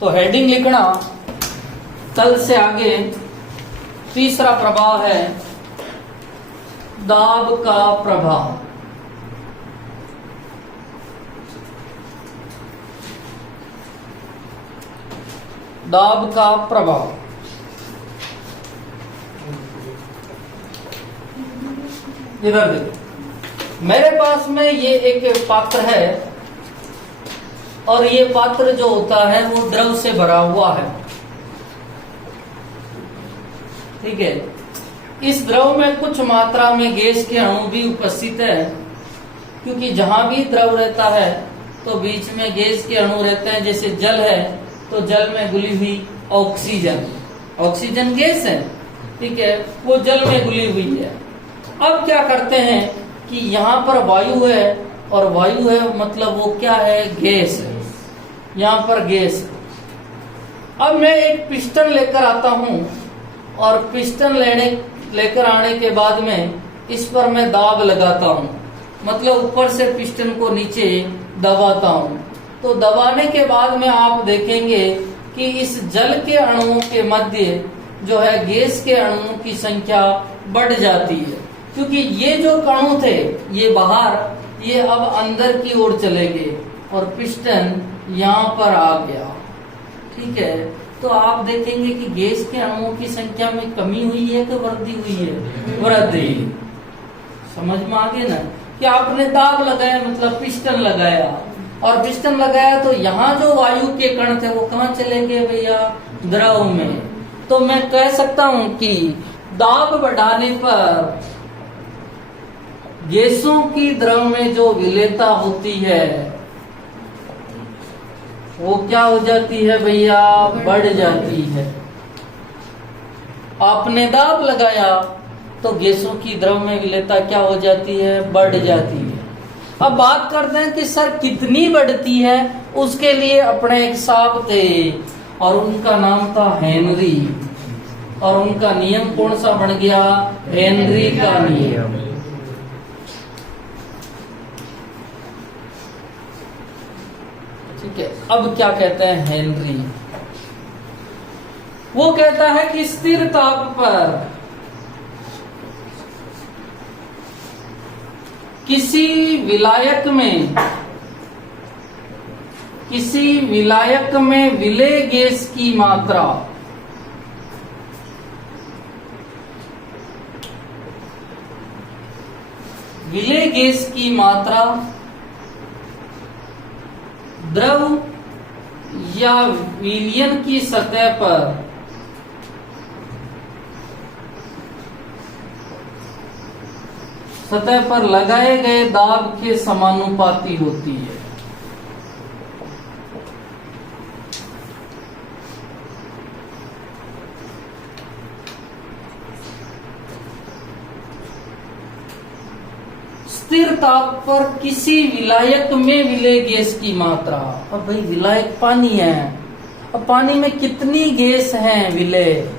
तो हेडिंग लिखना, कल से आगे तीसरा प्रभाव है दाब का प्रभाव। दाब का प्रभाव। इधर देखो, मेरे पास में ये एक पात्र है और ये पात्र जो होता है वो द्रव से भरा हुआ है। ठीक है, इस द्रव में कुछ मात्रा में गैस के अणु भी उपस्थित है, क्योंकि जहां भी द्रव रहता है तो बीच में गैस के अणु रहते हैं। जैसे जल है तो जल में घुली हुई ऑक्सीजन, ऑक्सीजन गैस है, ठीक है, वो जल में घुली हुई है। अब क्या करते हैं कि यहाँ पर वायु है और वायु है मतलब वो क्या है, गैस है, यहाँ पर गैस है। अब मैं एक पिस्टन लेकर आता हूँ और पिस्टन लेकर आने के बाद में इस पर मैं दाब लगाता हूँ, मतलब ऊपर से पिस्टन को नीचे दबाता हूँ। तो दबाने के बाद में आप देखेंगे कि इस जल के अणुओं के मध्य जो है गैस के अणुओं की संख्या बढ़ जाती है, क्योंकि ये जो अणु थे ये बाहर, ये अब अंदर की ओर चले गए और पिस्टन यहाँ पर आ गया। ठीक है, तो आप देखेंगे कि गैस के अणुओं की संख्या में कमी हुई है कि वृद्धि हुई है, वृद्धि। समझ में आ गया ना कि आपने दाब लगाया मतलब पिस्टन लगाया, और पिस्टन लगाया तो यहाँ जो वायु के कण थे वो कहाँ चले गए भैया, द्रव में। तो मैं कह सकता हूं कि दाब बढ़ाने पर गैसों की द्रव में जो विलेयता होती है वो क्या हो जाती है भैया, बढ़ जाती है। आपने दाब लगाया तो गैसों की द्रव में विलेयता क्या हो जाती है, बढ़ जाती है। अब बात करते हैं कि सर कितनी बढ़ती है, उसके लिए अपने एक साहब थे और उनका नाम था हेनरी, और उनका नियम कौन सा बन गया, हेनरी का नियम। ठीक है, अब क्या कहते हैं हेनरी, वो कहता है कि स्थिर ताप पर किसी विलायक में विलेय गैस की मात्रा द्रव या विलयन की सतह पर लगाए गए दाब के समानुपाती होती है। स्थिर ताप पर किसी विलायक में विलेय गैस की मात्रा। अब भाई विलायक पानी है, अब पानी में कितनी गैस है विलेय,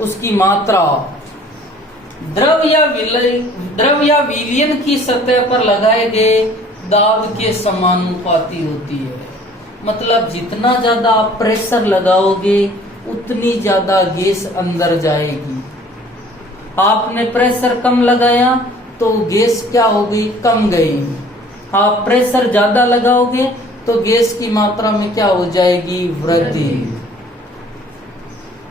उसकी मात्रा द्रव या विलयन की सतह पर लगाए गए दाब के समानुपाती होती है। मतलब जितना ज्यादा आप प्रेशर लगाओगे उतनी ज्यादा गैस अंदर जाएगी। आपने प्रेशर कम लगाया तो गैस क्या होगी, कम गई। आप प्रेशर ज्यादा लगाओगे तो गैस की मात्रा में क्या हो जाएगी, वृद्धि।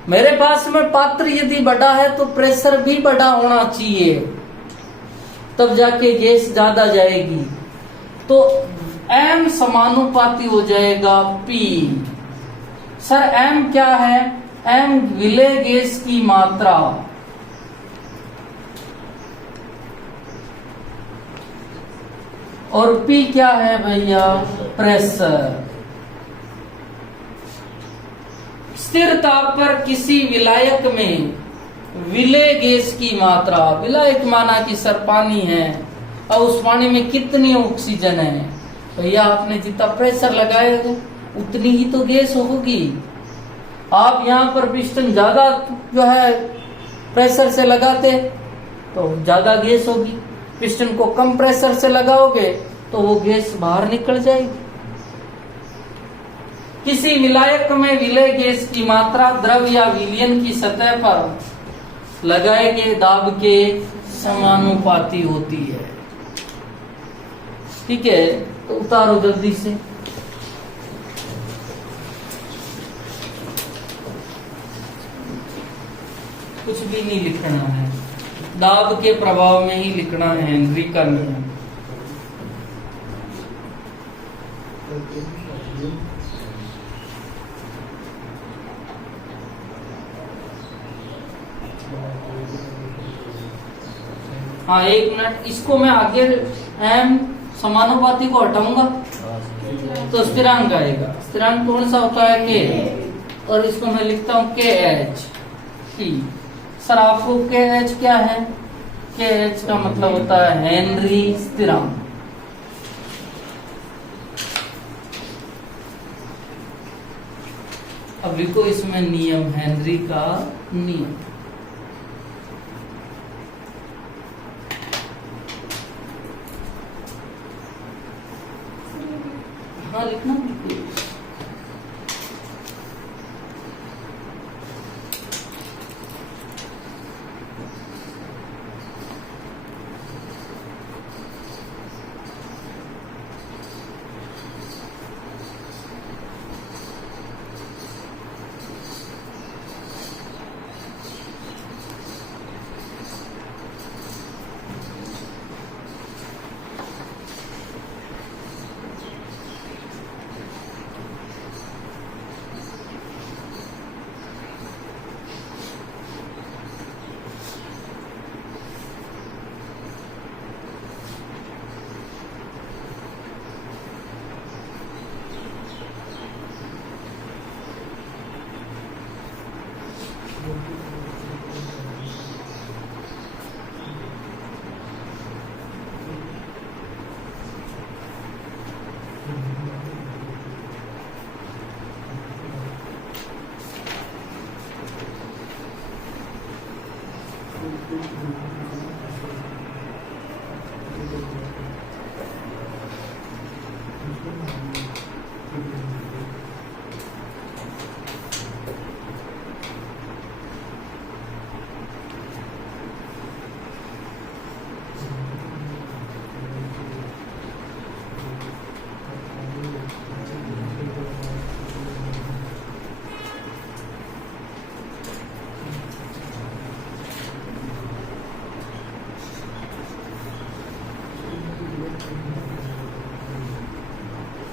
मेरे पास में पात्र यदि बड़ा है तो प्रेशर भी बड़ा होना चाहिए, तब जाके गैस ज्यादा जाएगी। तो M समानुपाती हो जाएगा P। सर M क्या है, M विलेय गैस की मात्रा और P क्या है भैया, प्रेशर। स्थिर ताप पर किसी विलायक में विलेय गैस की मात्रा, विलायक माना कि सर पानी है, और उस पानी में कितनी ऑक्सीजन है भैया, आपने जितना प्रेशर लगाएगा उतनी ही तो गैस होगी। आप यहाँ पर पिस्टन ज्यादा जो है प्रेशर से लगाते तो ज्यादा गैस होगी, पिस्टन को कम प्रेशर से लगाओगे तो वो गैस बाहर निकल जाएगी। किसी विलायक में विलय गैस की मात्रा द्रव या विलयन की सतह पर लगाए गए दाब के समानुपाती होती है। ठीक है, तो उतारो जल्दी से। कुछ भी नहीं लिखना है, दाब के प्रभाव में ही लिखना है हेनरी का नियम। हाँ, 1 मिनट, इसको मैं आगे एम समानुपाती को हटाऊंगा तो स्थिरांक आएगा। स्थिरांक कौन सा होता है? के, और इसको मैं लिखता हूं के एच ई। सर आपको के एच क्या है? के एच का मतलब होता है हेनरी स्थिरांक। अब लिखो इसमें नियम, हेनरी का नियम। हाँ, लिखना बिल्कुल।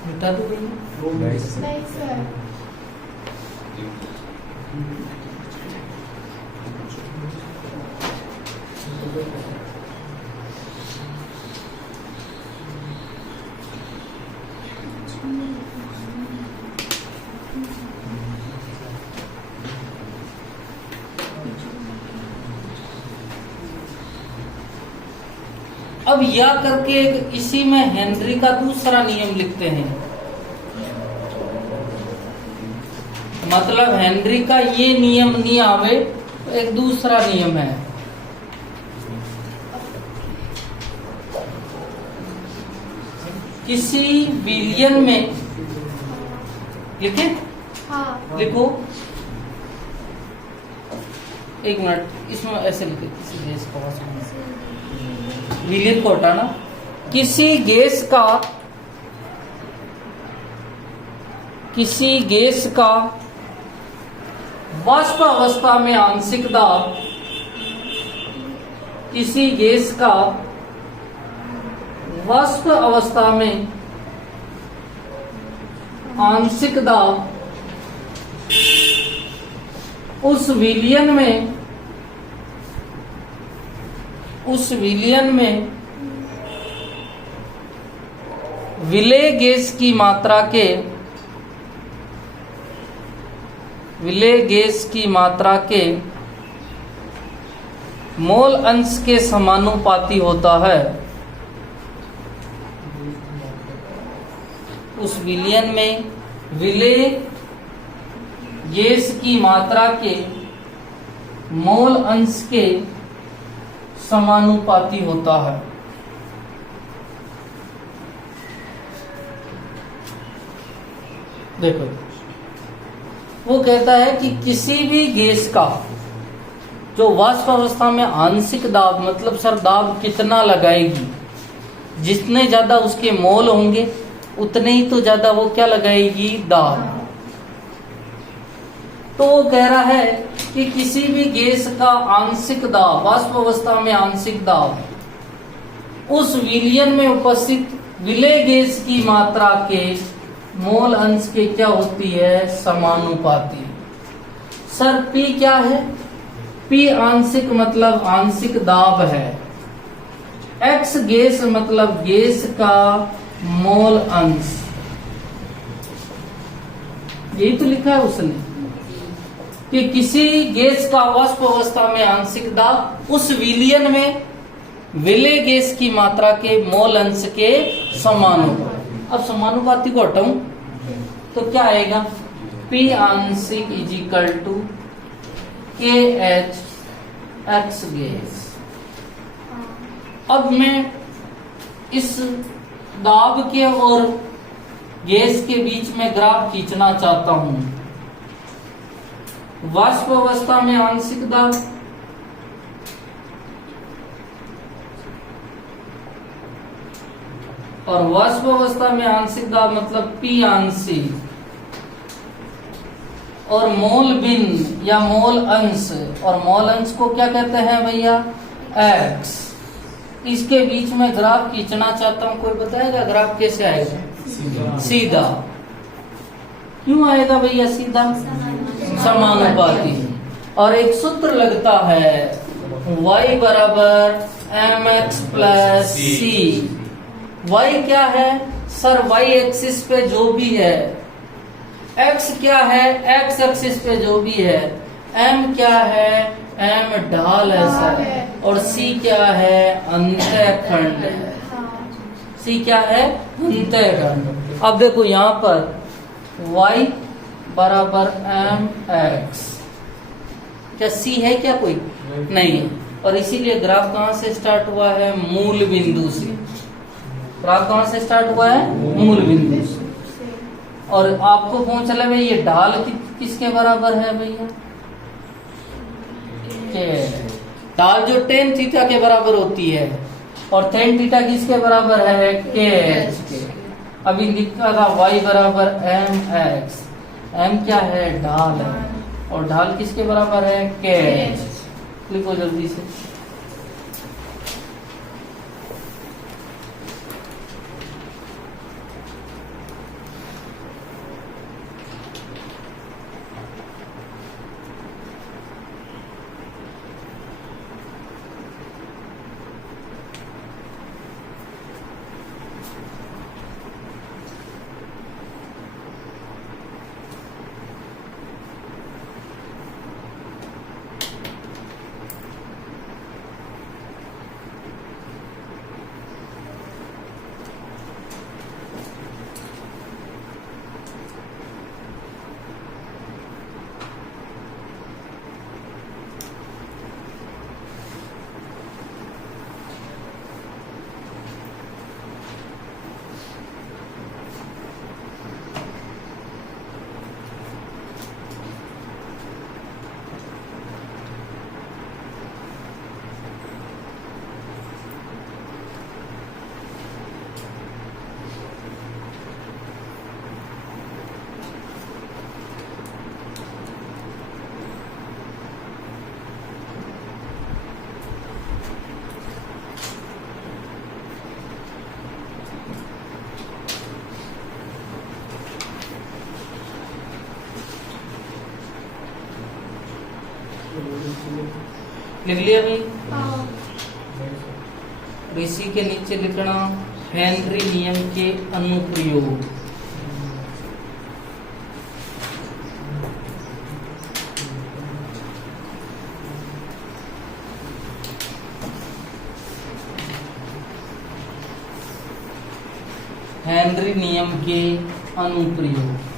बता दो भैया। नहीं सर। अब या करके इसी में हेनरी का दूसरा नियम लिखते हैं। मतलब हेनरी का ये नियम नहीं आवे तो एक दूसरा नियम है। किसी विलयन में लिखे, हाँ। लिखो 1 मिनट, इसमें ऐसे लिखे, किसी गैस का विलयन को हटाना। किसी गैस का वाष्प अवस्था में आंशिक दाब, किसी गैस का वाष्प अवस्था में आंशिक दाब उस विलयन में विलय गैस की मात्रा के मोल अंश के समानुपाती होता है। उस विलयन में विलय गैस की मात्रा के मोल अंश के समानुपाती होता है। देखो वो कहता है कि किसी भी गैस का जो वाष्प अवस्था में आंशिक दाब, मतलब सर दाब कितना लगाएगी, जितने ज्यादा उसके मोल होंगे उतने ही तो ज्यादा वो क्या लगाएगी, दाब। तो वो कह रहा है कि किसी भी गैस का आंशिक दाब, वाष्प अवस्था में आंशिक दाब उस विलयन में उपस्थित विलय गैस की मात्रा के मोल अंश के क्या होती है, समानुपाती। सर P क्या है, P आंशिक मतलब आंशिक दाब है, X गैस मतलब गैस का मोल अंश, यही तो लिखा है उसने कि किसी गैस का वाष्प अवस्था में आंशिक दाब उस विलयन में विलय गैस की मात्रा के मोल अंश के समानुपाती। अब समानुपाती को हटाऊं तो क्या आएगा, P आंशिक is equal to KH X gas. अब मैं इस दाब के और गैस के बीच में ग्राफ खींचना चाहता हूं। वाष्प अवस्था में आंशिक दाब और वाष्प अवस्था में आंशिक दाब मतलब P आंशिक, और मोल भिन्न या मोल अंश, और मोल अंश को क्या कहते हैं भैया, X। इसके बीच में ग्राफ खींचना चाहता हूं, कोई बताएगा ग्राफ कैसे आएगा, सीधा। क्यों आएगा भैया सीधा, समानुपाती। और एक सूत्र लगता है y बराबर mx प्लस c। y क्या है सर, y एक्सिस पे जो भी है, x क्या है x एक्सिस पे जो भी है, m क्या है, m ढाल है सर, और c क्या है, अंतःखंड है। c क्या है, अंतःखंड। अब देखो यहाँ पर y बराबर mx, क्या c है क्या कोई, नहीं। और इसीलिए ग्राफ कहाँ से स्टार्ट हुआ है, मूल बिंदु से। ग्राफ कहाँ से स्टार्ट हुआ है, मूल बिंदु से। और आपको पहुंच चला भाई ये ढाल किसके बराबर है भैया, ढाल जो tan थीटा के बराबर होती है, और tan थीटा किसके बराबर है, KH के। अभी लिखा था y बराबर mx, m क्या है, ढाल है, और ढाल किसके बराबर है, KH। लिखो जल्दी से। लिख लिया भाई। इसी के नीचे लिखना हेनरी नियम के अनुप्रयोग। हेनरी नियम के अनुप्रयोग।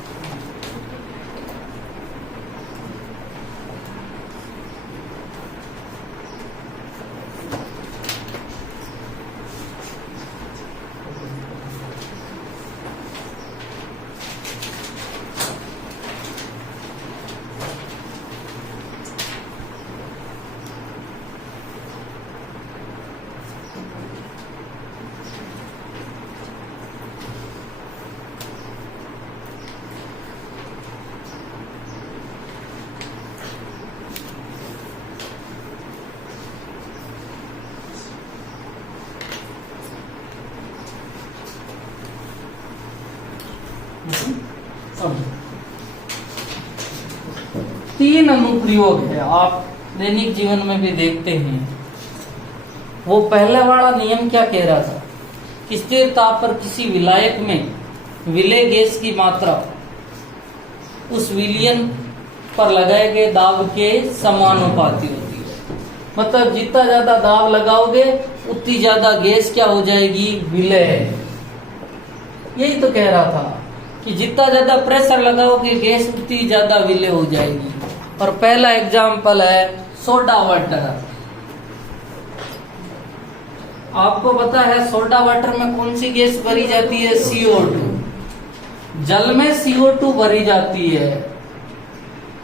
3 अनुप्रयोग है, आप दैनिक जीवन में भी देखते हैं। वो पहले वाला नियम क्या कह रहा था कि स्थिर ताप पर किसी विलायक में विलेय गैस की मात्रा उस विलयन पर लगाए गए दाब के समानुपाती होती है। मतलब जितना ज्यादा दाब लगाओगे उतनी ज्यादा गैस क्या हो जाएगी, विलेय। यही तो कह रहा था कि जितना ज्यादा प्रेशर लगाओगे गैस उतनी ज्यादा विलेय हो जाएगी। और पहला एग्जाम्पल है सोडा वाटर। आपको पता है सोडा वाटर में कौन सी गैस भरी जाती है, CO2। जल में CO2 भरी जाती है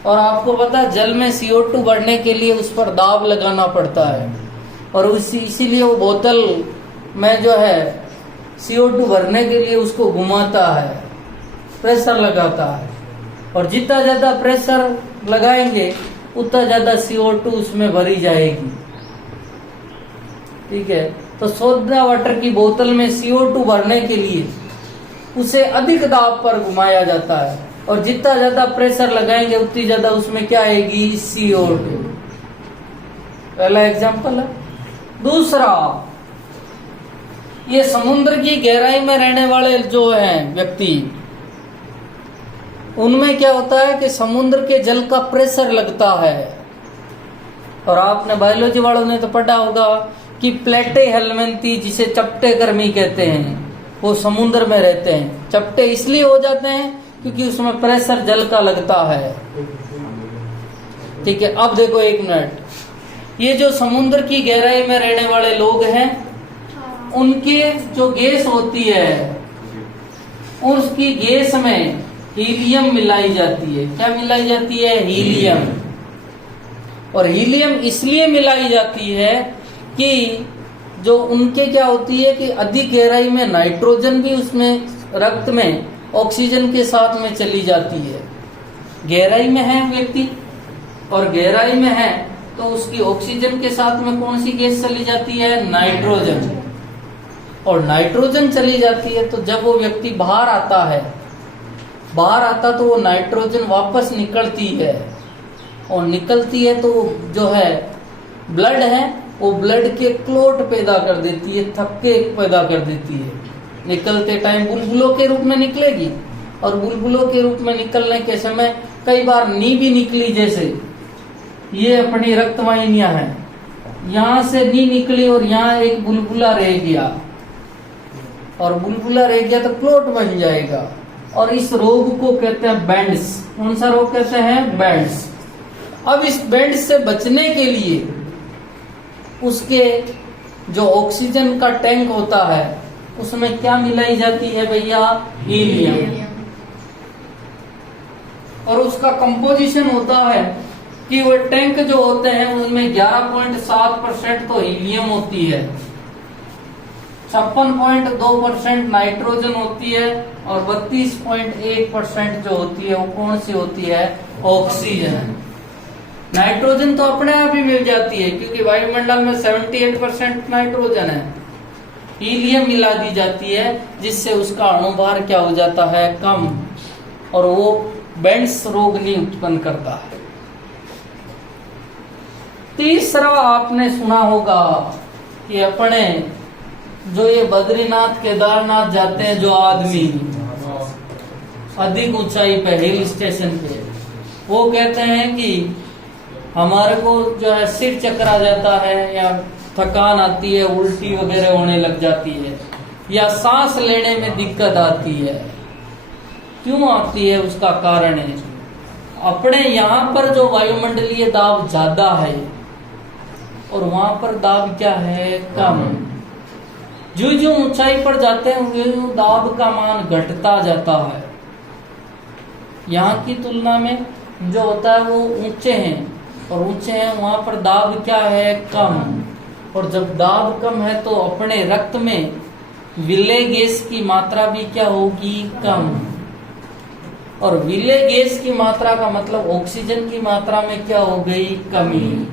और आपको पता है जल में CO2 भरने के लिए उस पर दाब लगाना पड़ता है और इसीलिए वो बोतल में जो है CO2 भरने के लिए उसको घुमाता है, प्रेशर लगाता है। और जितना ज्यादा प्रेशर लगाएंगे उतना ज्यादा CO2 उसमें भरी जाएगी। ठीक है, तो सोडा वाटर की बोतल में CO2 भरने के लिए उसे अधिक दाब पर घुमाया जाता है और जितना ज्यादा प्रेशर लगाएंगे उतनी ज्यादा उसमें क्या आएगी, CO2। पहला एग्जाम्पल है। दूसरा, ये समुद्र की गहराई में रहने वाले जो हैं व्यक्ति, उनमें क्या होता है कि समुद्र के जल का प्रेशर लगता है। और आपने बायोलॉजी वालों ने तो पढ़ा होगा कि प्लेटे हेलमिंथी, जिसे चपटे कर्मी कहते हैं, वो समुद्र में रहते हैं। चपटे इसलिए हो जाते हैं क्योंकि उसमें प्रेशर जल का लगता है। ठीक है, अब देखो एक मिनट, ये जो समुद्र की गहराई में रहने वाले लोग हैं, उनके जो गैस होती है उसकी गैस में हीलियम मिलाई जाती है। क्या मिलाई जाती है, हीलियम। और हीलियम इसलिए मिलाई जाती है कि जो उनके क्या होती है कि अधिक गहराई में नाइट्रोजन भी उसमें रक्त में ऑक्सीजन के साथ में चली जाती है। गहराई में है व्यक्ति और गहराई में है तो उसकी ऑक्सीजन के साथ में कौन सी गैस चली जाती है, नाइट्रोजन। और नाइट्रोजन चली जाती है तो जब वो व्यक्ति बाहर आता तो वो नाइट्रोजन वापस निकलती है और निकलती है तो जो है ब्लड है वो ब्लड के क्लोट पैदा कर देती है, थक्के पैदा कर देती है। निकलते टाइम बुलबुलों के रूप में निकलेगी और बुलबुलों के रूप में निकलने के समय कई बार नी भी निकली। जैसे ये अपनी रक्तवाहिनियां हैं, यहाँ से नी निकली और यहाँ एक बुलबुला रह गया और बुलबुला रह गया तो क्लोट बन जाएगा और इस रोग को कहते हैं बैंड्स। कौन सा रोग कहते हैं, बैंड्स। अब इस बैंड्स से बचने के लिए उसके जो ऑक्सीजन का टैंक होता है उसमें क्या मिलाई जाती है भैया, हीलियम। और उसका कंपोजिशन होता है कि वो टैंक जो होते हैं उनमें 11.7% तो हीलियम होती है, 56.2% नाइट्रोजन होती है और 32.1% जो होती है वो कौन सी होती है, ऑक्सीजन। नाइट्रोजन तो अपने आप ही मिल जाती है क्योंकि वायुमंडल में 78% नाइट्रोजन है। हीलियम मिला दी जाती है जिससे उसका अणुभार क्या हो जाता है, कम, और वो बैंड्स रोग नहीं उत्पन्न करता है। तीसरा आपने सुना होगा कि अपने जो ये बद्रीनाथ केदारनाथ जाते हैं जो आदमी अधिक ऊंचाई पे हिल स्टेशन पे, वो कहते हैं कि हमारे को जो है सिर चकरा जाता है या थकान आती है, उल्टी वगैरह होने लग जाती है या सांस लेने में दिक्कत आती है। क्यों आती है, उसका कारण है अपने यहाँ पर जो वायुमंडलीय दाब ज्यादा है और वहां पर दाब क्या है, कम। जो जो ऊंचाई पर जाते हैं वो दाब का मान घटता जाता है। यहाँ की तुलना में जो होता है वो ऊंचे हैं और ऊंचे हैं वहां पर दाब क्या है, कम। और जब दाब कम है तो अपने रक्त में विलेय गैस की मात्रा भी क्या होगी, कम। और विलेय गैस की मात्रा का मतलब ऑक्सीजन की मात्रा में क्या हो गई, कमी।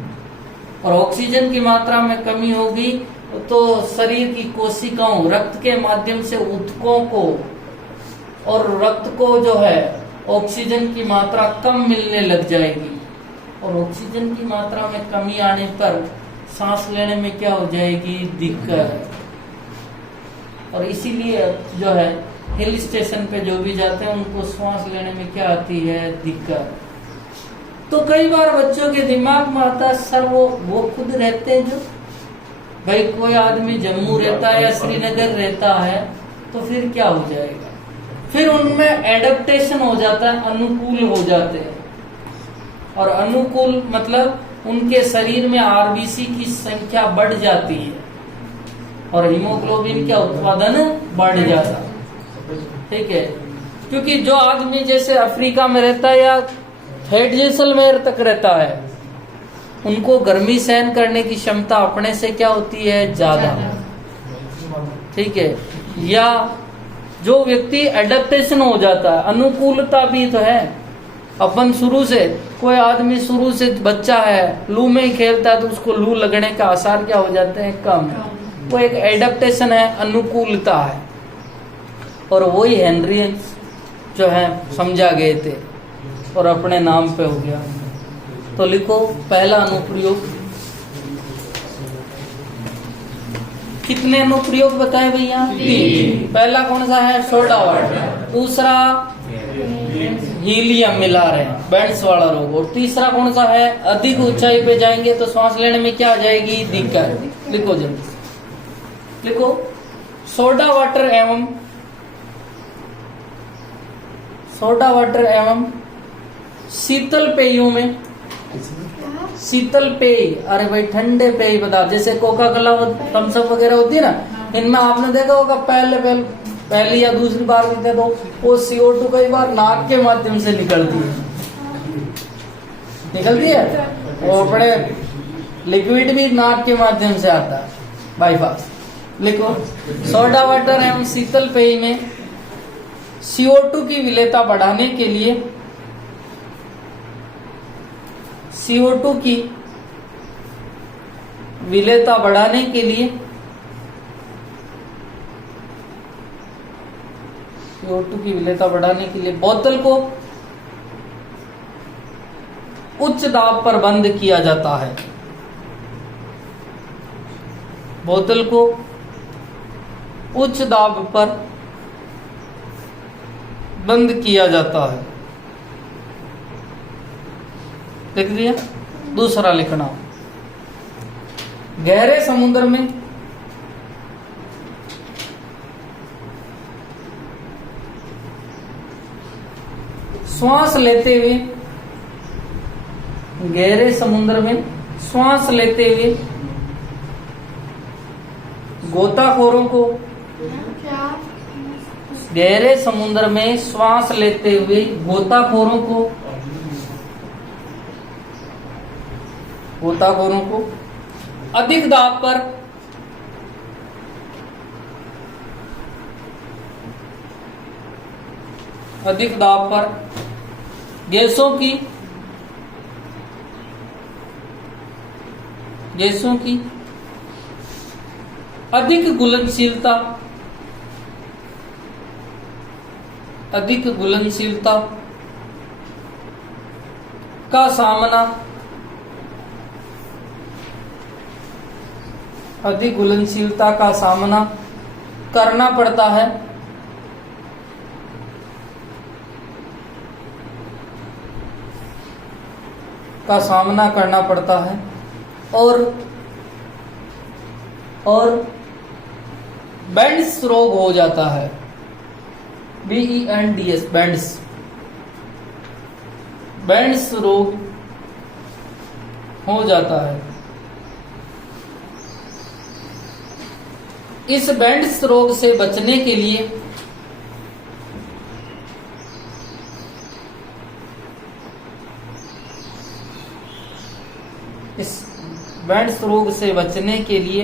और ऑक्सीजन की मात्रा में कमी होगी तो शरीर की कोशिकाओं, रक्त के माध्यम से ऊतकों को और रक्त को जो है ऑक्सीजन की मात्रा कम मिलने लग जाएगी और ऑक्सीजन की मात्रा में कमी आने पर सांस लेने में क्या हो जाएगी, दिक्कत। और इसीलिए जो है हिल स्टेशन पे जो भी जाते हैं उनको सांस लेने में क्या आती है, दिक्कत। तो कई बार बच्चों के दिमाग में आता है सर वो खुद रहते हैं, जो भाई कोई आदमी जम्मू रहता है या श्रीनगर रहता है तो फिर क्या हो जाएगा, फिर उनमें एडेप्टेशन हो जाता है, अनुकूल हो जाते हैं। और अनुकूल मतलब उनके शरीर में आरबीसी की संख्या बढ़ जाती है और हीमोग्लोबिन का उत्पादन बढ़ जाता है, ठीक है। क्योंकि जो आदमी जैसे अफ्रीका में रहता है या हेड जैसलमेर तक रहता है, उनको गर्मी सहन करने की क्षमता अपने से क्या होती है, ज्यादा, ठीक है। या जो व्यक्ति एडेप्टेशन हो जाता है, अनुकूलता भी तो है। अपन शुरू से कोई आदमी शुरू से बच्चा है लू में ही खेलता है तो उसको लू लगने का आसार क्या हो जाते हैं, कम। वो एक एडेप्टेशन है, अनुकूलता है। और वही हेनरी जो है समझा गए थे और अपने नाम पे हो गया। तो लिखो पहला अनुप्रयोग, कितने अनुप्रयोग बताए भैया, 3। पहला कौन सा है, सोडा वाटर। दूसरा हीलियम मिला रहे हैं, बेंड्स वाला रोग। और तीसरा कौन सा है, अधिक ऊंचाई पे जाएंगे तो सांस लेने में क्या आ जाएगी, दिक्कत। लिखो जल्दी, लिखो सोडा वाटर एवं शीतल पेयों में, शीतल पेय, अरे भाई ठंडे पेय पदार्थ जैसे कोका कोला, थम्स अप वगैरह होती है ना, इनमें आपने देखा होगा पहली या दूसरी बार पीते तो वो CO2 कई बार नाक के माध्यम से निकलती है, वो अपने लिक्विड भी नाक के माध्यम से आता है, बाईपास। लिखो सोडा वाटर एवं शीतल पेय में CO2 की विलेयता बढ़ाने के लिए, CO2 की विलेयता बढ़ाने के लिए, CO2 की विलेयता बढ़ाने के लिए बोतल को उच्च दाब पर बंद किया जाता है। बोतल को उच्च दाब पर बंद किया जाता है, लिख दिया। दूसरा लिखना, गहरे समुद्र में श्वास लेते हुए, गहरे समुद्र में श्वास लेते हुए गोताखोरों को, गहरे समुद्र में श्वास लेते हुए गोताखोरों को अधिक दाब पर गैसों की अधिक घुलनशीलता का सामना, अधिक घुलनशीलता का सामना करना पड़ता है, और बेंड्स रोग हो जाता है, BENDS, बेंड्स रोग हो जाता है। इस बेंड्स रोग से बचने के लिए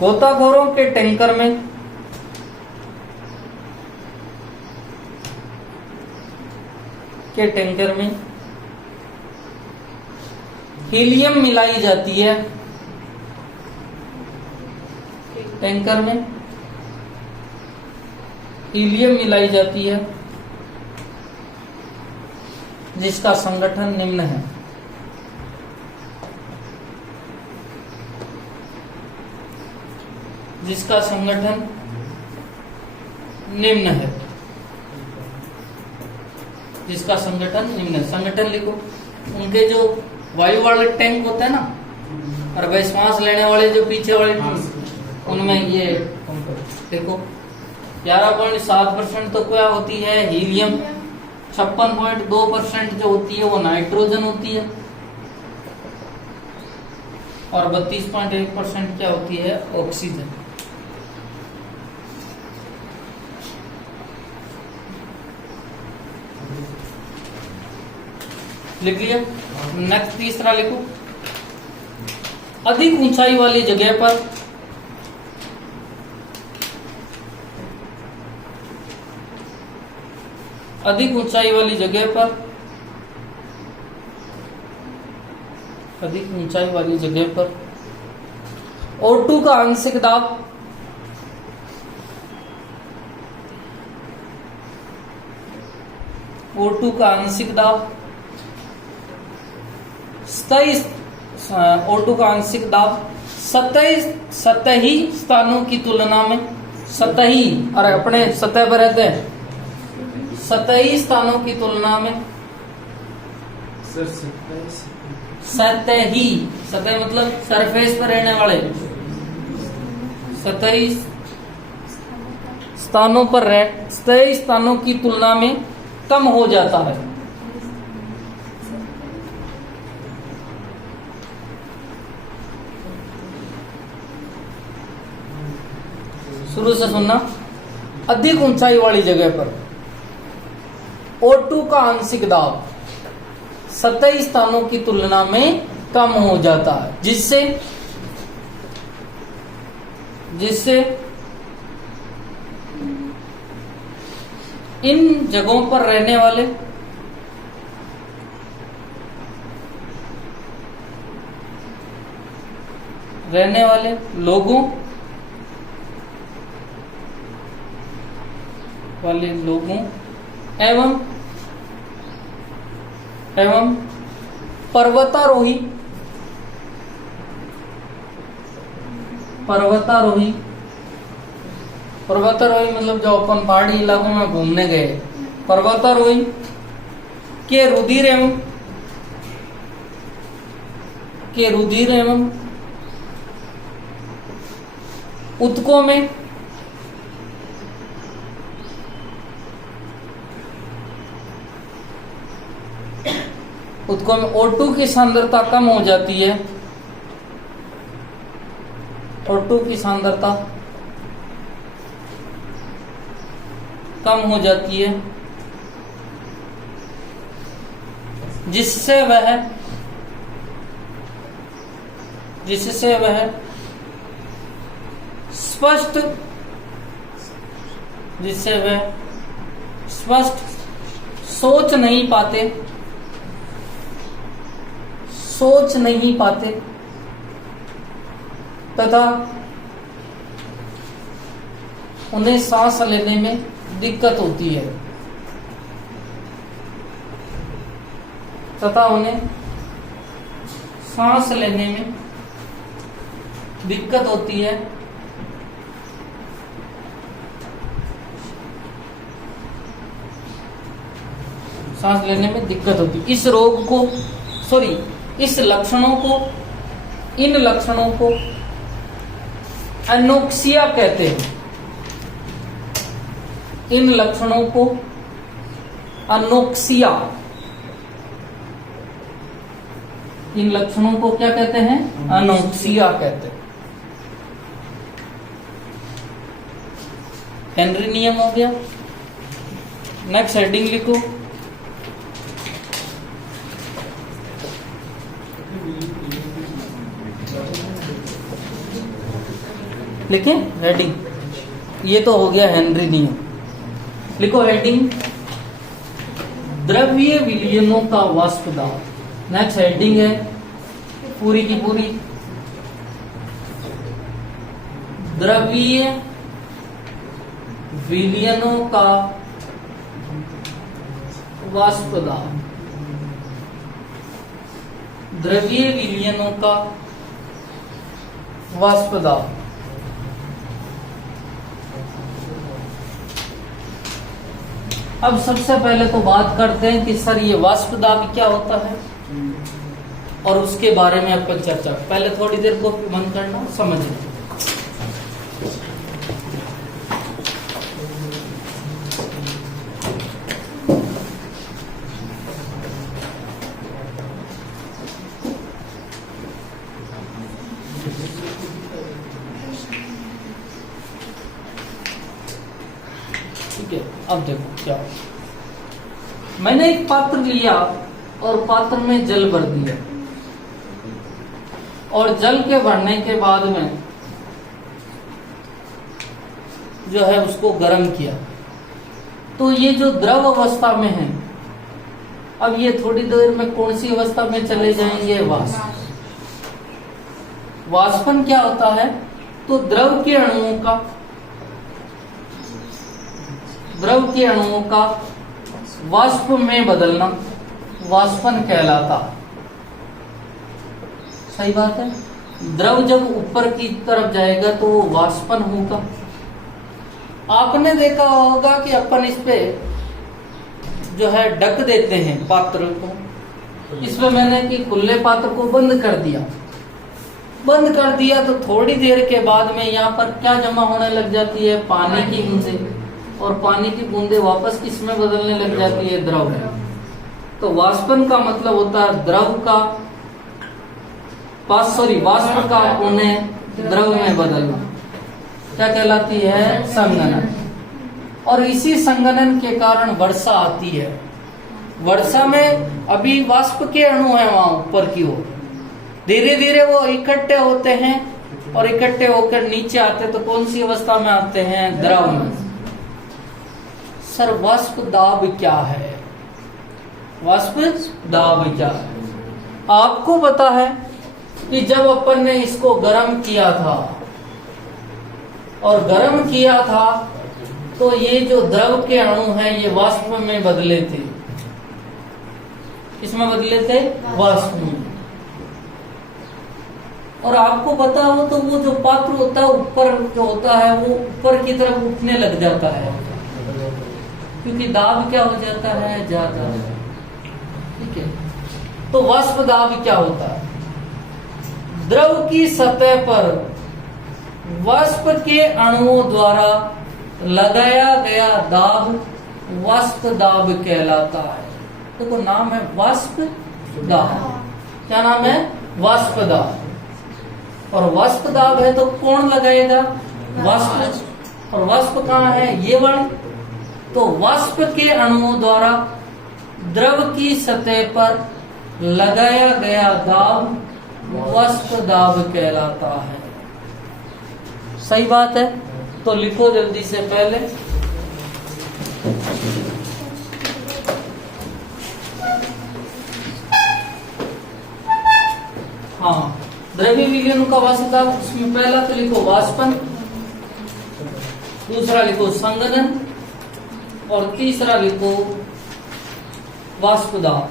गोताखोरों के टैंकर में हीलियम मिलाई जाती है, टैंकर में हीलियम मिलाई जाती है जिसका संगठन निम्न है। जिसका संगठन निम्न है। जिसका संगठन निम्न है। संगठन लिखो। उनके जो वायु वाले टैंक होते हैं ना, और वह श्वास लेने वाले जो पीछे वाले टैंक, उनमें ये देखो 11.7% तो क्या होती है, हीलियम। 56.2% जो होती है वो नाइट्रोजन होती है, और 32.1% क्या होती है, ऑक्सीजन। लिख लिया। नेक्स्ट तीसरा लिखो। अधिक ऊंचाई वाली जगह पर अधिक ऊंचाई वाली जगह पर अधिक ऊंचाई वाली जगह पर O2 का आंशिक दाब O2 का आंशिक दाब O2 का आंशिक दाब सतही स्थानों की तुलना में, सतही और अपने सतह पर रहते हैं, सतही स्थानों की तुलना में सतही, सतह मतलब सरफेस पर रहने वाले, सतही स्थानों पर सतही स्थानों की तुलना में कम हो जाता है। शुरू से सुनना। अधिक ऊंचाई वाली जगह पर O2 का आंशिक दाब सतही स्थानों की तुलना में कम हो जाता है, जिससे इन जगहों पर रहने वाले लोगों एवं पर्वतारोही मतलब जो अपन पहाड़ी इलाकों में घूमने गए, पर्वतारोही के रुधिर एवं ऊतकों में O2 की सांद्रता कम हो जाती है। O2 की सांद्रता कम हो जाती है, जिससे वह स्पष्ट सोच नहीं पाते तथा उन्हें सांस लेने में दिक्कत होती है, सांस लेने में दिक्कत होती है। इन लक्षणों को एनोक्सिया कहते हैं। इन लक्षणों को क्या कहते हैं, एनोक्सिया कहते हैं। हेनरी नियम हो गया। नेक्स्ट हेडिंग लिखो। लिखे हेडिंग, ये तो हो गया हेनरी नियम। लिखो हेडिंग, द्रव्य विलयनों का वाष्प दाब। नेक्स्ट हेडिंग है पूरी की पूरी, द्रव्य विलयनों का वाष्प दाब। द्रवीय विलयनों का वाष्प दाब। अब सबसे पहले तो बात करते हैं कि सर ये वाष्प दाब क्या होता है, और उसके बारे में अपन चर्चा। पहले थोड़ी देर को बंद करना, समझना। ठीक है, अब देखो क्या, मैंने एक पात्र लिया और पात्र में जल भर दिया, और जल के भरने के बाद में जो है उसको गर्म किया, तो ये जो द्रव अवस्था में है, अब ये थोड़ी देर में कौन सी अवस्था में चले जाएंगे? वाष्प। वाष्पन क्या होता है? तो द्रव के अणुओं का वाष्प में बदलना वाष्पन कहलाता। सही बात है। द्रव जब ऊपर की तरफ जाएगा तो वो वाष्पन होगा। आपने देखा होगा कि अपन इस पे जो है ढक देते हैं पात्र को। इसमें मैंने कि खुले पात्र को बंद कर दिया तो थोड़ी देर के बाद में यहाँ पर क्या जमा होने लग जाती है? पानी की बूंदें, और पानी की बूंदें वापस किसमें बदलने लग जाती है? द्रव में। तो वाष्पन का मतलब होता है द्रव का वाष्प का उन्हें द्रव में बदलना। क्या कहलाती है? संघनन। और इसी संघनन के कारण वर्षा आती है। वर्षा में अभी वाष्प के अणु है वहां ऊपर की ओर, धीरे धीरे वो इकट्ठे होते हैं और इकट्ठे होकर नीचे आते, तो कौन सी अवस्था में आते हैं? द्रव में। सर वाष्प दाब क्या है? वाष्प दाब क्या है? आपको पता है कि जब अपन ने इसको गर्म किया था तो ये जो द्रव के अणु हैं ये वाष्प में बदले थे। किसमें बदले थे? वाष्प में। और आपको पता हो तो वो जो पात्र होता है ऊपर जो होता है वो ऊपर की तरफ उठने लग जाता है, क्योंकि दाब क्या हो जाता है? ज्यादा। ठीक है, तो वाष्प दाब क्या होता है? द्रव की सतह पर वाष्प के अणुओं द्वारा लगाया गया दाब वाष्प दाब कहलाता है। तो नाम है वाष्प दाब। क्या नाम है? वाष्प दाब। और वाष्प दाब है तो कौन लगाएगा? वाष्प। और वाष्प कहाँ है? ये वाली। तो वाष्प के अणुओं द्वारा द्रव की सतह पर लगाया गया दाब वाष्प दाब कहलाता है। सही बात है। तो लिखो जल्दी से पहले। हाँ, द्रव्य विलयनों का वाष्प दाब, उसमें पहला तो लिखो वाष्पन, दूसरा लिखो संघनन, और तीसरा लिखो वाष्प दाब।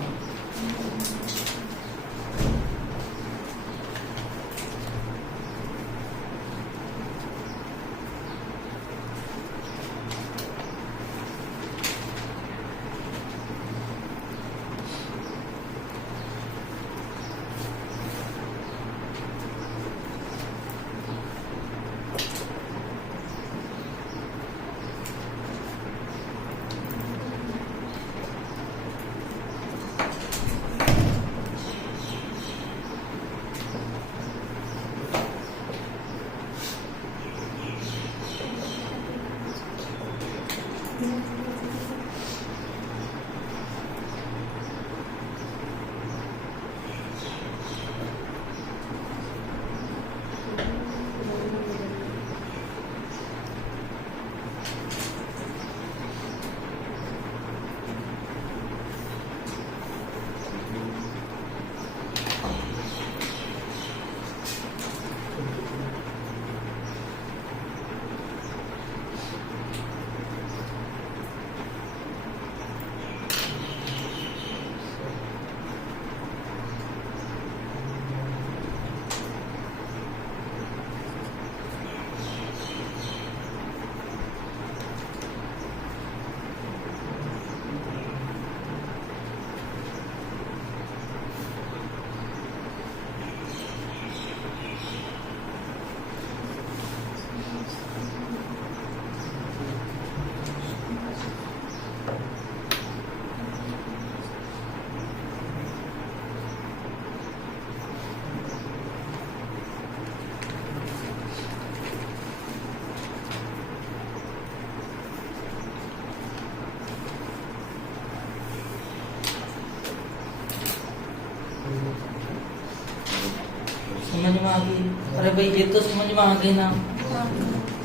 समझ में आ गई? अरे भाई ये तो समझ में आ गई ना।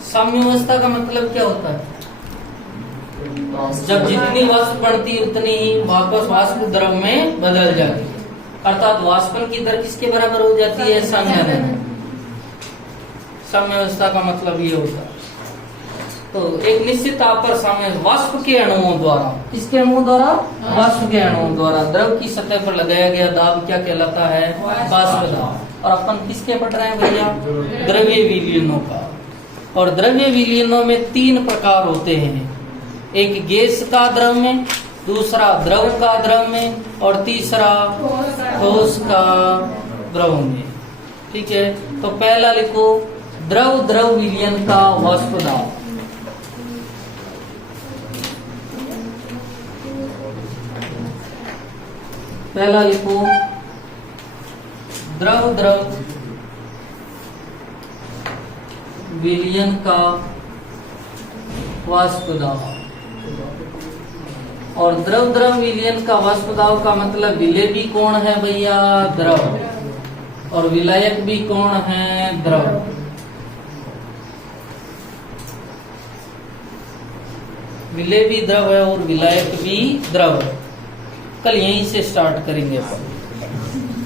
साम्यावस्था का मतलब क्या होता है? जब जितनी वाष्प बढ़ती है उतनी ही वापस वाष्प द्रव में बदल जाती है, अर्थात वाष्पन की दर किसके बराबर हो जाती है? साम्य। साम्यावस्था का मतलब ये होता है। तो एक निश्चित ताप पर साम्य वाष्प के अणुओं द्वारा, किसके अणुओं द्वारा? वाष्प के अणुओं द्वारा द्रव की सतह पर लगाया गया दाब क्या कहलाता है? वाष्प दाब। और अपन किसके पढ़ रहे हैं भैया? द्रव्य विलयनों का। और द्रव्य विलयनों में 3 प्रकार होते हैं, एक गैस का द्रव में, दूसरा द्रव का द्रव में, और तीसरा ठोस का द्रव में। ठीक है, तो पहला लिखो द्रव द्रव विलयन का वाष्प दाब। पहला लिखो द्रव द्रव विलयन का वाष्प दाब। और द्रव द्रव विलयन का वाष्प दाब का मतलब विलय भी कौन है भैया? द्रव, और विलायक भी कौन है? द्रव। विलय भी द्रव है और विलायक भी द्रव है। कल यहीं से स्टार्ट करेंगे अपन।